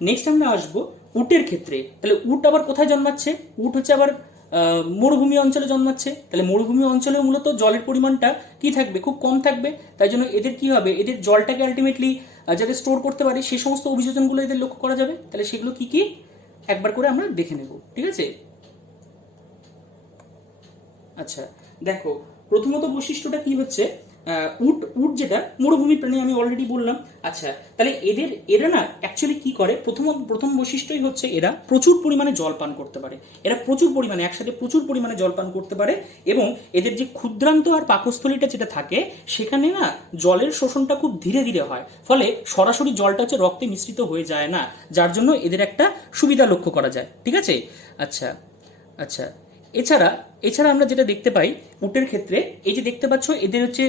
নেক্সট আমরা আসবো উটের ক্ষেত্রে। তাহলে উট আবার কোথায় জন্মাচ্ছে? উট হচ্ছে আবার মরুভূমি অঞ্চলে জন্মাচ্ছে। তাহলে মরুভূমি অঞ্চলে মূলত জলের পরিমাণটা কি থাকবে? খুব কম থাকবে। তাই জন্য এদের কি হবে, এদের জলটাকে আলটিমেটলি যাতে স্টোর করতে পারে সেই সমস্ত অভিযোজনগুলো এদের লক্ষ্য করা যাবে। তাহলে সেগুলো কি কি একবার করে আমরা দেখে নেব। ঠিক আছে, আচ্ছা দেখো, প্রথমত বৈশিষ্ট্যটা কি হচ্ছে, উট যেটা মরুভূমি প্রাণী, আমি অলরেডি বললাম। আচ্ছা, তাহলে এরা না অ্যাকচুয়ালি কি করে, প্রথম বৈশিষ্ট্যই হচ্ছে এরা প্রচুর পরিমাণে জল পান করতে পারে। এরা একসাথে প্রচুর পরিমাণে জল পান করতে পারে, এবং এদের যে ক্ষুদ্রান্ত আর পাকস্থলীটা যেটা থাকে সেখানে না জলের শোষণটা খুব ধীরে ধীরে হয়, ফলে সরাসরি জলটা হচ্ছে রক্তে মিশ্রিত হয়ে যায় না, যার জন্য এদের একটা সুবিধা লক্ষ্য করা যায়। ঠিক আছে, আচ্ছা, এছাড়া আমরা যেটা দেখতে পাই উটের ক্ষেত্রে, এই যে দেখতে পাচ্ছ এদের হচ্ছে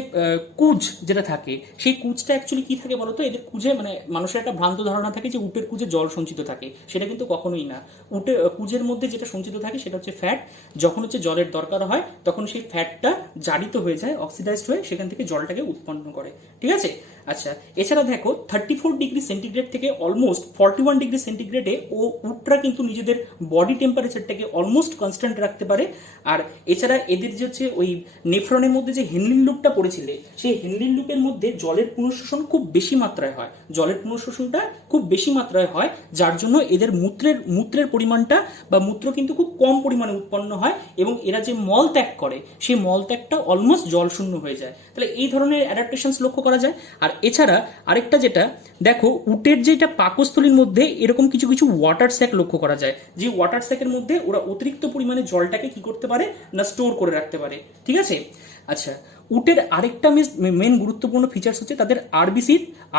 কুজ যেটা থাকে, সেই কুজটা অ্যাকচুয়ালি কি থাকে বলতো, এদের কুজে মানে মানুষের একটা ভ্রান্ত ধারণা থাকে যে উটের কুজে জল সঞ্চিত থাকে, সেটা কিন্তু কখনোই না। উটের কুজের মধ্যে যেটা সঞ্চিত থাকে সেটা হচ্ছে ফ্যাট। যখন হচ্ছে জলের দরকার হয় তখন সেই ফ্যাটটা জারিত হয়ে যায়, অক্সিডাইজড হয়ে সেখান থেকে জলটাকে উৎপন্ন করে, ঠিক আছে। আচ্ছা, এছাড়া দেখো 34°C থেকে অলমোস্ট 41°C ও উটরা কিন্তু নিজেদের বডি টেম্পারেচারটাকে অলমোস্ট কনস্ট্যান্ট রাখতে পারে। আর এছাড়া এদের যে হচ্ছে ওই নেফ্রনের মধ্যে যে হেনলিন লুপটা পড়েছিলে, সেই হেনলিন লুপের মধ্যে জলের পুনঃশোষণ খুব বেশি মাত্রায় হয়, জলের পুনঃশোষণটা খুব বেশি মাত্রায় হয়, যার জন্য এদের মূত্রের পরিমাণটা বা মূত্র কিন্তু খুব কম পরিমাণে উৎপন্ন হয়, এবং এরা যে মল ত্যাগ করে সেই মল ত্যাগটা অলমোস্ট জলশূন্য হয়ে যায়। তাহলে এই ধরনের অ্যাডাপ্টেশনস লক্ষ্য করা যায়। আর এছাড়া আরেকটা যেটা দেখো, উটের যেটা পাকস্থলীর মধ্যে এরকম কিছু কিছু ওয়াটার স্যাক লক্ষ্য করা যায়, যে ওয়াটার স্যাকের মধ্যে ওরা অতিরিক্ত পরিমাণে জলটাকে কি করতে পারে না স্টোর করে রাখতে পারে, ঠিক আছে। আচ্ছা, উটের আরেকটা মেন গুরুত্বপূর্ণ ফিচার্স হচ্ছে তাদের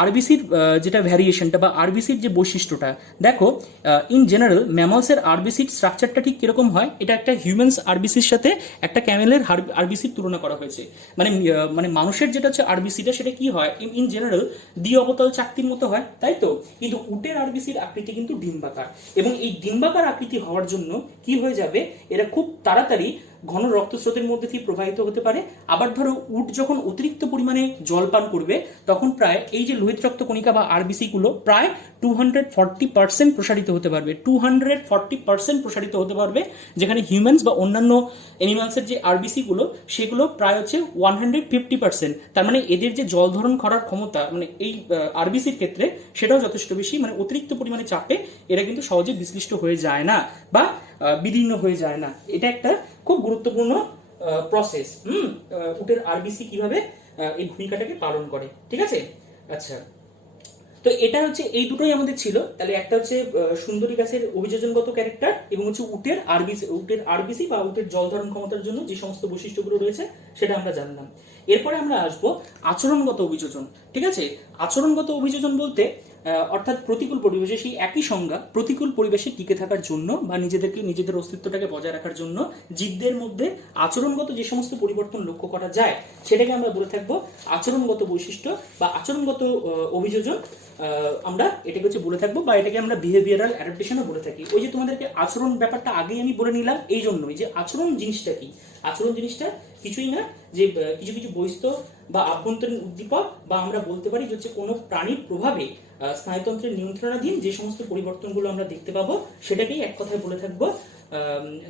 আরবিসির যেটা ভ্যারিয়েশনটা বা আরবিসির যে বৈশিষ্ট্যটা। দেখো, ইন জেনারেল ম্যামালসের আরবিসির স্ট্রাকচারটা ঠিক কিরকম হয়, এটা একটা হিউম্যানস আরবিসির সাথে একটা ক্যামেলের আরবিসির তুলনা করা হয়েছে। মানে মানুষের যেটা হচ্ছে আরবিসিটা সেটা কি হয়, ইন জেনারেল দ্বি অবতল চাকতির মতো হয়, তাই তো। কিন্তু উটের আরবিসির আকৃতি কিন্তু ডিম্বাকার, এবং এই ডিম্বাকার আকৃতি হওয়ার জন্য কি হয়ে যাবে, এরা খুব তাড়াতাড়ি ঘন রক্তস্রোতের মধ্যে দিয়ে প্রবাহিত হতে পারে। আবার ধরো উট যখন অতিরিক্ত পরিমাণে জল পান করবে তখন প্রায় এই যে লোহিত রক্ত কণিকা বা আরবিসি গুলো প্রায় 240% প্রসারিত হতে পারবে, 240% প্রসারিত হতে পারবে, যেখানে হিউম্যানস বা অন্যান্য অ্যানিমালসের যে আরবিসি গুলো সেগুলো প্রায় হচ্ছে 150%। তার মানে এদের যে জল ধারণ করার ক্ষমতা মানে এই আরবিসির ক্ষেত্রে সেটাও যথেষ্ট বেশি, মানে অতিরিক্ত পরিমাণে চাপে এরা কিন্তু সহজে বিশ্লিষ্ট হয়ে যায় না বা বিদীর্ণ হয়ে যায় না। এটা একটা খুব গুরুত্বপূর্ণ প্রসেস। উটের আরবিসি কিভাবে এই ভূমিকাটাকে পালন করে, ঠিক আছে। আচ্ছা, তো এটা হচ্ছে এই দুটোই আমাদের ছিল। তাহলে একটা হচ্ছে সুন্দরী গাছের অভিযোজনগত ক্যারেক্টার, এবং হচ্ছে উটের আরবিসি বা উটের জল ধারণ ক্ষমতার জন্য যে সমস্ত বৈশিষ্ট্যগুলো রয়েছে সেটা আমরা জানলাম। এরপরে আমরা আসবো আচরণগত অভিযোজন, ঠিক আছে। আচরণগত অভিযোজন বলতে অর্থাৎ প্রতিকূল পরিবেশে, সেই একই সংজ্ঞা, প্রতিকূল পরিবেশে টিকে থাকার জন্য বা নিজেদের অস্তিত্বটাকে বজায় রাখার জন্য জীবদের মধ্যে আচরণগত যে সমস্ত পরিবর্তন লক্ষ্য করা যায় সেটাকে আমরা বলে থাকবো আচরণগত বৈশিষ্ট্য বা আচরণগত অভিযোজন। আমরা এটাকে হচ্ছে বলে থাকবো, বা এটাকে আমরা বিহেভিয়ারাল অ্যাডাপ্টেশনও বলে থাকি। ওই যে তোমাদেরকে আচরণ ব্যাপারটা আগেই আমি বলে নিলাম এই জন্যই, যে আচরণ জিনিসটা কি। আচরণ জিনিসটা কিছুই না, যে কিছু কিছু বহিস্থ বা আভ্যন্তরীণ উদ্দীপক, বা আমরা বলতে পারি যে হচ্ছে কোনো প্রাণীর প্রভাবে স্নায়ুতন্ত্রের নিয়ন্ত্রণাধীন যে সমস্ত পরিবর্তনগুলো আমরা দেখতে পাবো সেটাকেই এক কথায় বলে থাকবো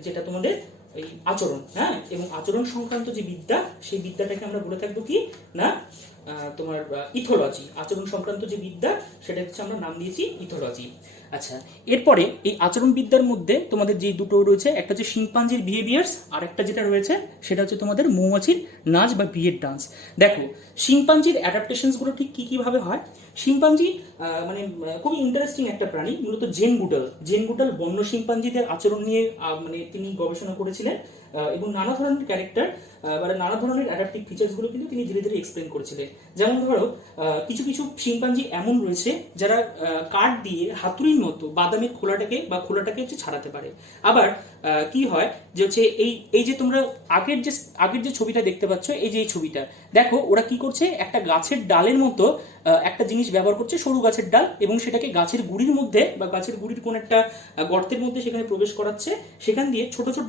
যেটা তোমাদের এই আচরণ। হ্যাঁ, এবং আচরণ সংক্রান্ত যে বিদ্যা সেই বিদ্যাটাকে আমরা বলে থাকবো কি না তোমার ইথোলজি। আচরণ সংক্রান্ত যে বিদ্যা সেটা হচ্ছে আমরা নাম দিয়েছি ইথোলজি। আচ্ছা, এরপরে এই আচরণ বিদ্যার মধ্যে তোমাদের যে দুটো রয়েছে, একটা হচ্ছে শিম্পাঞ্জির বিহেভিয়ার্স, আর একটা যেটা রয়েছে সেটা হচ্ছে তোমাদের মৌমাছির নাচ বা বিয়ের ডান্স। দেখো, শিম্পাঞ্জির অ্যাডাপ্টেশনস গুলো ঠিক কি কিভাবে হয়। শিম্পাঞ্জি মানে খুবই ইন্টারেস্টিং একটা প্রাণী, মূলত জেন গুডাল বন্য শিম্পাঞ্জিদের আচরণ নিয়ে মানে তিনি গবেষণা করেছিলেন, এবং নানা ধরনের ক্যারেক্টার মানে নানা ধরনের অ্যাডাপটিভ ফিচার্স গুলো কিন্তু তিনি ধীরে ধীরে এক্সপ্লেন করেছিলেন। যেমন ধরো, কিছু কিছু শিম্পাঞ্জি এমন রয়েছে যারা কাঠ দিয়ে হাতুড়ির মতো বাদামের খোলাটাকে হচ্ছে ছাড়াতে পারে। আবার কি হয় যে হচ্ছে এই যে তোমরা আগের যে ছবিটা দেখতে পাচ্ছ, এই যে এই ছবিটা দেখো, ওরা কি করছে, একটা গাছের ডালের মতো একটা জিনিস ব্যবহার করছে, সরু গাছের ডাল, এবং সেটাকে গাছের গুড়ির মধ্যে বা গাছের গুড়ির কোন একটা গর্তের মধ্যে সেখানে প্রবেশ করাচ্ছে, সেখান দিয়ে ছোট ছোট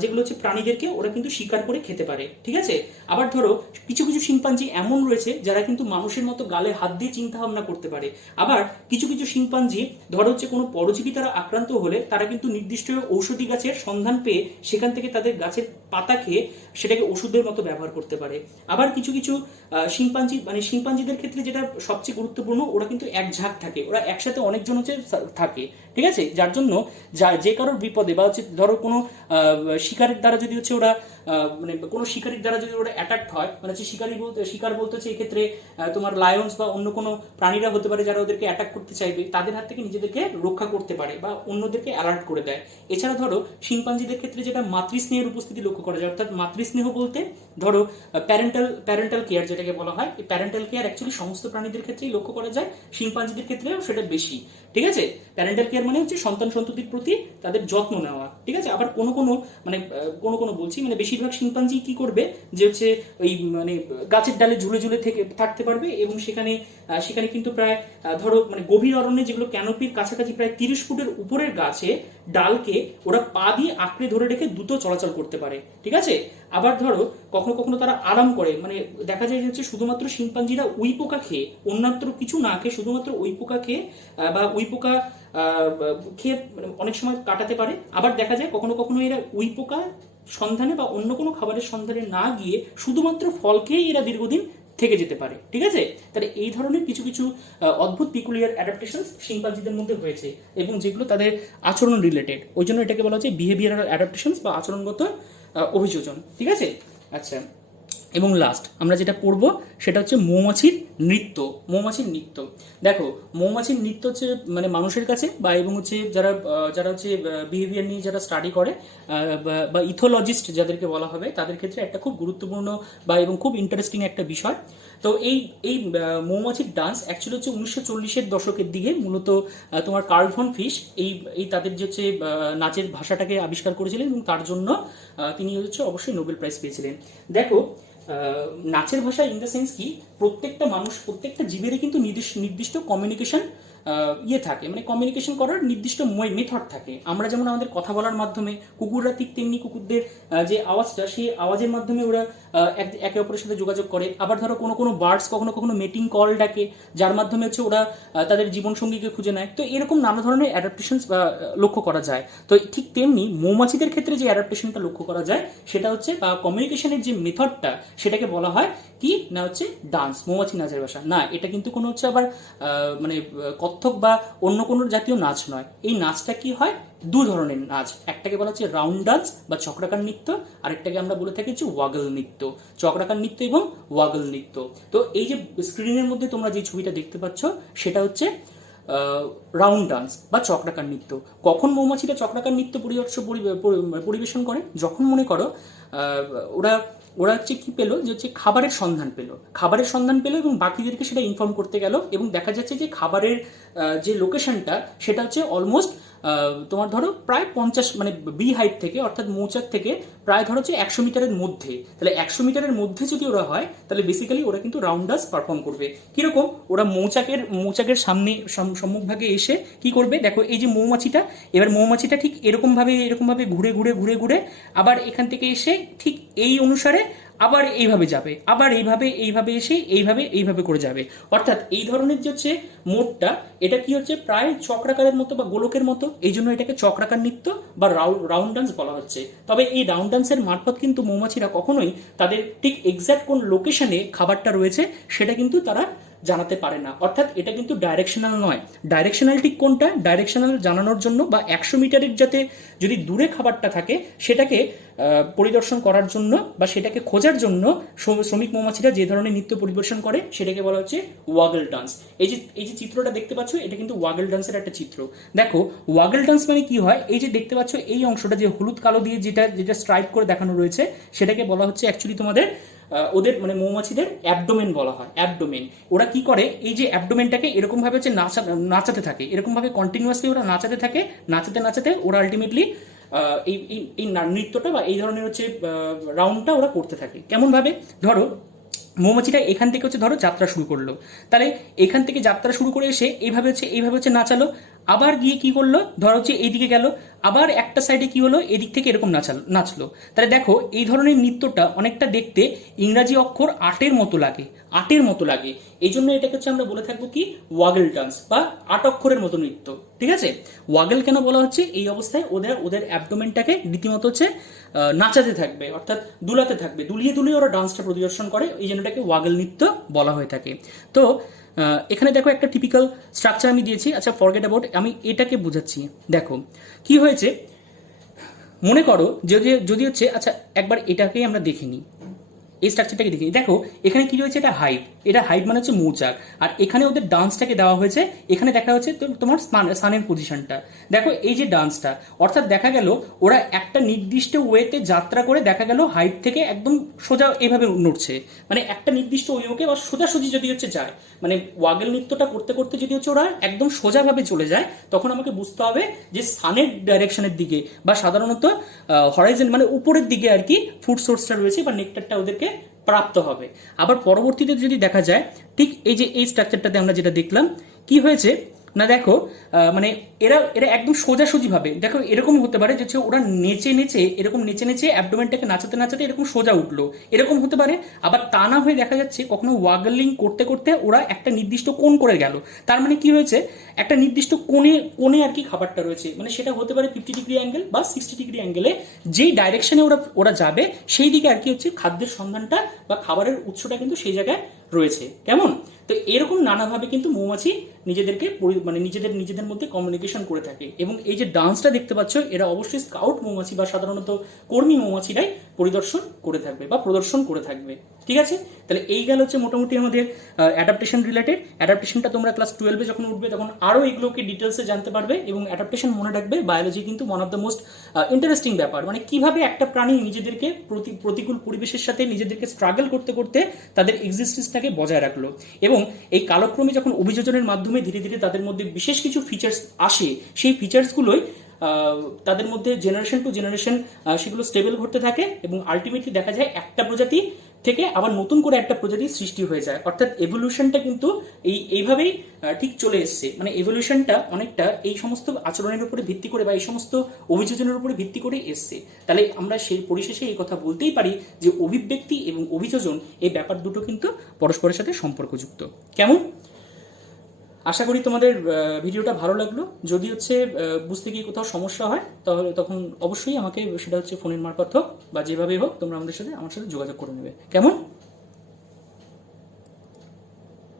যেগুলো হচ্ছে প্রাণীদেরকে ওরা কিন্তু শিকার করে খেতে পারে, ঠিক আছে। আবার ধরো, কিছু কিছু শিম্পাঞ্জি এমন রয়েছে যারা কিন্তু মানুষের মতো গালে হাত দিয়ে চিন্তা ভাবনা করতে পারে। আবার কিছু কিছু শিম্পাঞ্জি ধরো হচ্ছে কোনো পরজীবী তারা আক্রান্ত হলে তারা কিন্তু নির্দিষ্ট ঔষধি গাছের সন্ধান পেয়ে সেখান থেকে তাদের গাছের পাতা খেয়ে সেটাকে ওষুধের মতো ব্যবহার করতে পারে। আবার কিছু কিছু শিম্পাঞ্জিদের ক্ষেত্রে যেটা সবচেয়ে গুরুত্বপূর্ণ, ওরা কিন্তু এক ঝাঁক থাকে, ওরা একসাথে অনেকজন হচ্ছে থাকে, ঠিক আছে। যার জন্য যে কারোর বিপদে বা হচ্ছে ধরো কোনো শিকারের দ্বারা যদি হচ্ছে ওরা মানে কোনো শিকারির দ্বারা যদি ওরা অ্যাটাক হয়, মানে হচ্ছে শিকার বলতে হচ্ছে এক্ষেত্রে তোমার লায়ন্স বা অন্য কোনো প্রাণীরা হতে পারে যারা ওদেরকে অ্যাটাক করতে চাইবে, তাদের হাত থেকে নিজেদেরকে রক্ষা করতে পারে বা অন্যদেরকে অ্যালার্ট করে দেয়। এছাড়া ধরো শিম্পাঞ্জিদের ক্ষেত্রে যেটা মাতৃস্নেহের উপস্থিতি লক্ষ্য করা যায়, অর্থাৎ মাতৃস্নেহ বলতে ধরো প্যারেন্টাল কেয়ার যেটাকে বলা হয়, এই প্যারেন্টাল কেয়ার অ্যাকচুয়ালি সমস্ত প্রাণীদের ক্ষেত্রেই লক্ষ্য করা যায়, শিম্পাঞ্জিদের ক্ষেত্রেও সেটা বেশি, ঠিক আছে। প্যারেন্টাল কেয়ার কেয়ার মানে হচ্ছে সন্তান সন্ততির প্রতি তাদের যত্ন নেওয়া, ঠিক আছে। আবার কোনো কোনো বলছি মানে বেশিরভাগ শিম্পাঞ্জি কি করবে যে হচ্ছে ওই মানে গাছের ডালে ঝুলে ঝুলে থাকতে পারবে, এবং সেখানে সেখানে কিন্তু প্রায় ধরো মানে গভীর অরণ্যে যেগুলো ক্যানোপির কাছাকাছি প্রায় 30 ফুটের উপরের গাছে ডালকে ওরা পা দিয়ে আঁকড়ে ধরে রেখে দ্রুত চলাচল করতে পারে, ঠিক আছে। আবার ধরো কখনো কখনো তারা আরাম করে, মানে দেখা যায় যে হচ্ছে শুধুমাত্র শিম্পাঞ্জিরা উই পোকা খেয়ে, অন্যত্র কিছু না খেয়ে শুধুমাত্র উই পোকা খেয়ে বা উই পোকা খেয়ে মানে অনেক সময় কাটাতে পারে। আবার দেখা যায় কখনো কখনো এরা উই পোকা সন্ধানে বা অন্য কোনো খাবারের সন্ধানে না গিয়ে শুধুমাত্র ফল খেয়েই এরা দীর্ঘদিন থেকে যেতে পারে, ঠিক আছে। তাহলে এই ধরনের কিছু কিছু অদ্ভুত পিকুলিয়ার অ্যাডাপ্টেশনস শিম্পাঞ্জিদের মধ্যে হয়েছে, এবং যেগুলো তাদের আচরণ রিলেটেড, ওই জন্য এটাকে বলা হচ্ছে বিহেভিয়ারাল অ্যাডাপ্টেশনস বা আচরণগত অভিযোজন, ঠিক আছে। আচ্ছা, এবং লাস্ট আমরা যেটা পড়বো সেটা হচ্ছে মৌমাছির নৃত্য। মৌমাছির নৃত্য, দেখো মৌমাছির নৃত্য হচ্ছে মানে মানুষের কাছে বা এবং হচ্ছে যারা যারা হচ্ছে বিহেভিয়ার নিয়ে যারা স্টাডি করে বা ইথোলজিস্ট যাদেরকে বলা হবে তাদের ক্ষেত্রে একটা খুব গুরুত্বপূর্ণ বা এবং খুব ইন্টারেস্টিং একটা বিষয়। তো এই এই মৌমাছির ডান্স অ্যাকচুয়ালি হচ্ছে 1940-এর দশকের দিকে মূলত তোমার কার্ল ভন ফিশ এই এই তাদের যে হচ্ছে নাচের ভাষাটাকে আবিষ্কার করেছিলেন, এবং তার জন্য তিনি হচ্ছে অবশ্যই নোবেল প্রাইজ পেয়েছিলেন। দেখো নাচের ভাষা ইন দ্য সেন্স কি, প্রত্যেকটা মানুষ প্রত্যেকটা জীবেরই কিন্তু নির্দিষ্ট কমিউনিকেশন থাকে, মানে কমিউনিকেশন করার নির্দিষ্ট মেথড থাকে। আমরা যেমন আমাদের কথা বলার মাধ্যমে, কুকুররা ঠিক তেমনি কুকুরদের যে আওয়াজটা সেই আওয়াজের মাধ্যমে ওরা একে অপরের সাথে যোগাযোগ করে। আবার ধরো কোনো কোনো বার্ডস কখনো কখনো মেটিং কল ডাকে, যার মাধ্যমে হচ্ছে ওরা তাদের জীবনসঙ্গীকে খুঁজে নেয়। তো এরকম নানা ধরনের অ্যাডাপ্টেশন লক্ষ্য করা যায়। তো ঠিক তেমনি মৌমাছিদের ক্ষেত্রে যে অ্যাডাপ্টেশনটা লক্ষ্য করা যায় সেটা হচ্ছে বা কমিউনিকেশনের যে মেথডটা সেটাকে বলা হয় কি না হচ্ছে ডান্স, মৌমাছি নাচের ভাষা না। এটা কিন্তু কোনো হচ্ছে আবার মানে কত্থক বা অন্য কোনো জাতীয় নাচ নয়। এই নাচটা কি হয়, দু ধরনের নাচ, একটাকে বলা হচ্ছে রাউন্ড ডান্স বা চক্রাকার নৃত্য, আরেকটাকে আমরা বলে থাকি হচ্ছে ওয়াগল নৃত্য। চক্রাকার নৃত্য এবং ওয়াগল নৃত্য। তো এই যে স্ক্রিনের মধ্যে তোমরা যে ছবিটা দেখতে পাচ্ছ সেটা হচ্ছে রাউন্ড ডান্স বা চক্রাকার নৃত্য। কখন মৌমাছিরা চক্রাকার নৃত্য পরিবেশন করে, যখন মনে করো ওরা ওরা হচ্ছে কি পেলো যে হচ্ছে খাবারের সন্ধান পেলো এবং বাকিদেরকে সেটা ইনফর্ম করতে গেল, এবং দেখা যাচ্ছে যে খাবারের যে লোকেশনটা সেটা হচ্ছে অলমোস্ট তোমার ধরো প্রায় 50 মানে বি হাইট থেকে অর্থাৎ মৌচাক থেকে প্রায় ধরো হচ্ছে 100 মিটারের মধ্যে। তাহলে 100 মিটারের মধ্যে যদি ওরা হয় তাহলে বেসিক্যালি ওরা কিন্তু রাউন্ড ডান্স পারফর্ম করবে। কিরকম, ওরা মৌচাকের সামনে সম্মুখভাগে এসে কি করবে, দেখো এই যে মৌমাছিটা, এবার মৌমাছিটা ঠিক এরকমভাবে ঘুরে আবার এখান থেকে এসে ঠিক এই অনুসারে আবার এইভাবে যাবে, আবার এইভাবে এসে এইভাবে করে যাবে। অর্থাৎ এই ধরনের যে হচ্ছে মোডটা, এটা কি হচ্ছে প্রায় চক্রাকারের মতো বা গোলকের মতো, এই জন্য এটাকে চক্রাকার নৃত্য বা রাউন্ড ডান্স বলা হচ্ছে। তবে এই রাউন্ড ডান্সের মারফত কিন্তু মৌমাছিরা কখনোই তাদের ঠিক এক্স্যাক্ট কোন লোকেশনে খাবারটা রয়েছে সেটা কিন্তু তারা জানাতে পারে না। অর্থাৎ এটা কিন্তু ডাইরেকশনাল নয়। ডাইরেকশনাল ঠিক কোনটা, ডাইরেকশনাল জানানোর জন্য বা 100 মিটারের যাতে যদি দূরে খাবারটা থাকে সেটাকে পরিদর্শন করার জন্য বা সেটাকে খোঁজার জন্য শ্রমিক মৌমাছিরা যে ধরনের নৃত্য পরিবেশন করে সেটাকে বলা হচ্ছে ওয়াগল ডান্স। এই যে চিত্রটা দেখতে পাচ্ছ এটা কিন্তু ওয়াগল ডান্সের একটা চিত্র। দেখো ওয়াগল ডান্স মানে কি হয়, এই যে দেখতে পাচ্ছ এই অংশটা যে হলুদ কালো দিয়ে যেটা স্ট্রাইপ করে দেখানো রয়েছে সেটাকে বলা হচ্ছে অ্যাকচুয়ালি তোমাদের ওদের মানে মৌমাছিদের অ্যাবডোমেন বলা হয়। অ্যাবডোমেন, ওরা কি করে এই যে অ্যাবডোমেনটাকে এরকম ভাবে হচ্ছে নাচাতে থাকে, এরকম ভাবে কন্টিনিউয়াসলি ওরা নাচাতে থাকে, নাচাতে ওরা আলটিমেটলি এই নৃত্যটা বা এই ধরনের হচ্ছে রাউন্ডটা ওরা করতে থাকে। কেমন ভাবে, ধরো মৌমাছিটা এখান থেকে হচ্ছে ধরো যাত্রা শুরু করলো, তাহলে এখান থেকে যাত্রা শুরু করে এসে এইভাবে হচ্ছে নাচালো, আবার গিয়ে কি করলো ধরো হচ্ছে এইদিকে গেল, আবার একটা সাইডে কি হলো এদিক থেকে এরকম নাচলো। তাহলে দেখো এই ধরনের নৃত্যটা অনেকটা দেখতে ইংরাজি অক্ষর আটের মতো লাগে। এই জন্য এটাকে হচ্ছে আমরা বলে থাকবো কি ওয়াগল ডান্স বা 8 অক্ষরের মতো নৃত্য, ঠিক আছে। ওয়াগল কেন বলা হচ্ছে, এই অবস্থায় ওদের অ্যাবডোমেনটাকে রীতিমতো হচ্ছে নাচাতে থাকবে, অর্থাৎ দুলাতে থাকবে, দুলিয়ে ওরা ডান্সটা পরিদর্শন করে, এই জন্য এটাকে ওয়াগল নৃত্য বলা হয়ে থাকে। তো এখানে দেখো একটা টিপিক্যাল স্ট্রাকচার আমি দিয়েছি। আচ্ছা ফরগেট অ্যাবাউট, আমি এটাকে বুঝাচ্ছি। দেখো কি হয়েছে, মনে করো যদি হচ্ছে, আচ্ছা একবার এটাকেই আমরা দেখে নিই, এই স্ট্রাকচারটাকে দেখে নিই। দেখো এখানে কি রয়েছে, এটা হাইট, এটা হাইট মানে হচ্ছে মৌচাক, আর এখানে ওদের ডান্সটাকে দেওয়া হয়েছে, এখানে দেখা হচ্ছে তোমার সানের পজিশনটা। দেখো এই যে ডান্সটা, অর্থাৎ দেখা গেল ওরা একটা নির্দিষ্ট ওয়েতে যাত্রা করে দেখা গেল হাইট থেকে একদম সোজা এভাবে নড়ছে, মানে একটা নির্দিষ্ট ওয়েকে বা সোজাসুজি যদি হচ্ছে যায়, মানে ওয়াগেল নৃত্যটা করতে করতে যদি হচ্ছে ওরা একদম সোজাভাবে চলে যায়, তখন আমাকে বুঝতে হবে যে সানের ডাইরেকশনের দিকে বা সাধারণত হরাইজন মানে উপরের দিকে আর কি ফুড সোর্সটা রয়েছে বা নেকটারটা ওদেরকে প্রাপ্ত হবে। আবার পরবর্তীতে যদি দেখা যায় ঠিক এই যে এই স্ট্রাকচারটাতে আমরা যেটা দেখলাম কি হয়েছে না, দেখো মানে এরা এরা একদম সোজাসুজি ভাবে, দেখো এরকম হতে পারে যে ওরা নেচে নেচে এরকম নেচে নেচে অ্যাবডোমেনটাকে নাচাতে নাচাতে এরকম সোজা উঠলো, এরকম হতে পারে। আবার তা না হয়ে দেখা যাচ্ছে কখনো ওয়াগলিং করতে করতে ওরা একটা নির্দিষ্ট কোণ করে গেল, তার মানে কি হয়েছে একটা নির্দিষ্ট কোণে কোণে আর কি খাবারটা রয়েছে, মানে সেটা হতে পারে 50 ডিগ্রি অ্যাঙ্গেল বা 60 ডিগ্রি অ্যাঙ্গেলে, যেই ডাইরেকশনে ওরা ওরা যাবে সেই দিকে আর কি হচ্ছে খাদ্যের সন্ধানটা বা খাবারের উৎসটা কিন্তু সেই জায়গায় রয়েছে। কেমন? তো এরকম নানাভাবে কিন্তু মৌমাছি নিজেদেরকে মানে নিজেদের মধ্যে কমিউনিকেশন করে থাকে। এবং এই যে ডান্সটা দেখতে পাচ্ছ, এরা অবশ্যই স্কাউট মৌমাছি বা সাধারণত কর্মী মৌমাছিরাই পরিদর্শন করে থাকবে বা প্রদর্শন করে থাকবে। ঠিক আছে, তাহলে এই গেল হচ্ছে মোটামুটি আমাদের অ্যাডাপ্টেশন রিলেটেড। অ্যাডাপ্টেশনটা তোমরা ক্লাস 12-এ যখন উঠবে তখন আরও এগুলোকে ডিটেলসে জানতে পারবে। এবং অ্যাডাপ্টেশন মনে রাখবে, বায়োলজি কিন্তু one of the most interesting ব্যাপার, মানে কিভাবে একটা প্রাণী নিজেদেরকে প্রতিকূল পরিবেশের সাথে নিজেদেরকে স্ট্রাগল করতে করতে তাদের এক্সিস্টেন্সটাকে বজায় রাখলো। এবং এই কালক্রমে যখন অভিযোজনের মাধ্যমে ধীরে ধীরে তাদের মধ্যে বিশেষ কিছু ফিচার্স আসে, সেই ফিচার্সগুলোই তাদের মধ্যে জেনারেশন টু জেনারেশন সেগুলো স্টেবল ঘটতে থাকে এবং আলটিমেটলি দেখা যায় একটা প্রজাতি থেকে আবার নতুন করে একটা প্রজাতির সৃষ্টি হয়ে যায়। অর্থাৎ এভলিউশনটা কিন্তু এইভাবেই ঠিক চলে এসছে, মানে এভলিউশনটা অনেকটা এই সমস্ত আচরণের উপরে ভিত্তি করে বা এই সমস্ত অভিযোজনের উপরে ভিত্তি করে এসছে। তাহলে আমরা সেই পরিশেষে এই কথা বলতেই পারি যে অভিব্যক্তি এবং অভিযোজন এই ব্যাপার দুটো কিন্তু পরস্পরের সাথে সম্পর্কযুক্ত। কেমন? আশা করি তোমাদের ভিডিওটা ভালো লাগলো। যদি হচ্ছে বুঝতে গিয়ে কোথাও সমস্যা হয় তাহলে তখন অবশ্যই আমাকে সেটা হচ্ছে ফোনের মারফত হোক বা যেভাবেই হোক তোমরা আমার সাথে যোগাযোগ করে নেবে। কেমন?